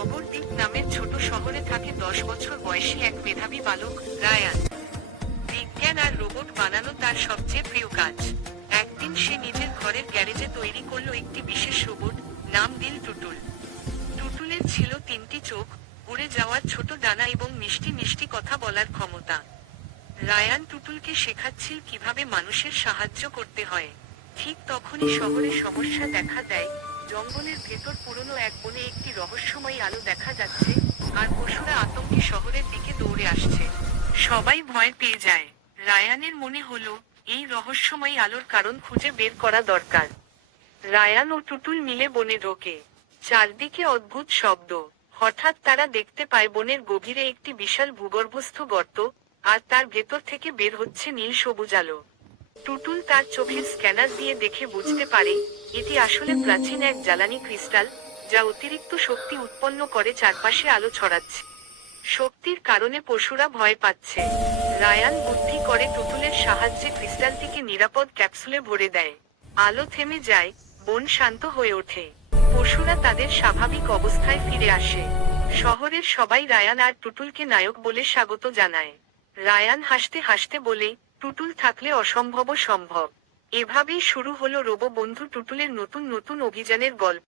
নবদ্বীপ নামের ছোট শহরে থাকে 10 বছর বয়সী এক মেধাবী বালক, রায়ান। বিজ্ঞান আর রোবট বানানো তার সবচেয়ে প্রিয় কাজ। একদিন সে নিজের ঘরের গ্যারেজে তৈরি করলো একটি বিশেষ রোবট, নাম দিল টুটুল। টুটুলের ছিল 3টি চোখ, উড়ে যাওয়ার ছোট ডানা এবং মিষ্টি মিষ্টি কথা বলার ক্ষমতা। রায়ান টুটুলকে শেখাচ্ছিল কিভাবে মানুষের সাহায্য করতে হয়। ঠিক তখনই শহরে সমস্যা দেখা দেয়। জঙ্গলের ভেতর পুরনো এক বনে একটি রহস্যময়ী আলো দেখা যাচ্ছে, আর পশুরা আতঙ্কে শহরের দিকে দৌড়ে আসছে। সবাই ভয় পেয়ে যায়। রায়ানের মনে হলো, এই রহস্যময়ী আলোর কারণ খুঁজে বের করা দরকার। রায়ান ও টুটুল মিলে বনে ঢোকে। চারদিকে অদ্ভুত শব্দ। হঠাৎ তারা দেখতে পায় বনের গভীরে একটি বিশাল ভূগর্ভস্থ গর্ত, আর তার ভেতর থেকে বের হচ্ছে নীল সবুজ আলো। টুটুল তার চোখের স্ক্যানার দিয়ে দেখে বুঝতে পারে, এটি আসলে প্রাচীন এক জ্বালানি ক্রিস্টাল, যা অতিরিক্ত শক্তি উৎপন্ন করে চারপাশে আলো ছড়াচ্ছে। শক্তির কারণে পশুরা ভয় পাচ্ছে। রায়ান বুদ্ধি করে টুটুলের সাহায্যে ক্রিস্টালটিকে নিরাপদ ক্যাপসুলে ভরে দেয়। আলো থেমে যায়, বন শান্ত হয়ে ওঠে। পশুরা তাদের স্বাভাবিক অবস্থায় ফিরে আসে। শহরের সবাই রায়ান আর টুটুলকে নায়ক বলে স্বাগত জানায়। রায়ান হাসতে হাসতে বলে, টুটুল থাকলে অসম্ভবও সম্ভব। এভাবেই শুরু হলো রোবো বন্ধু টুটুলের নতুন নতুন অভিযানের গল্প।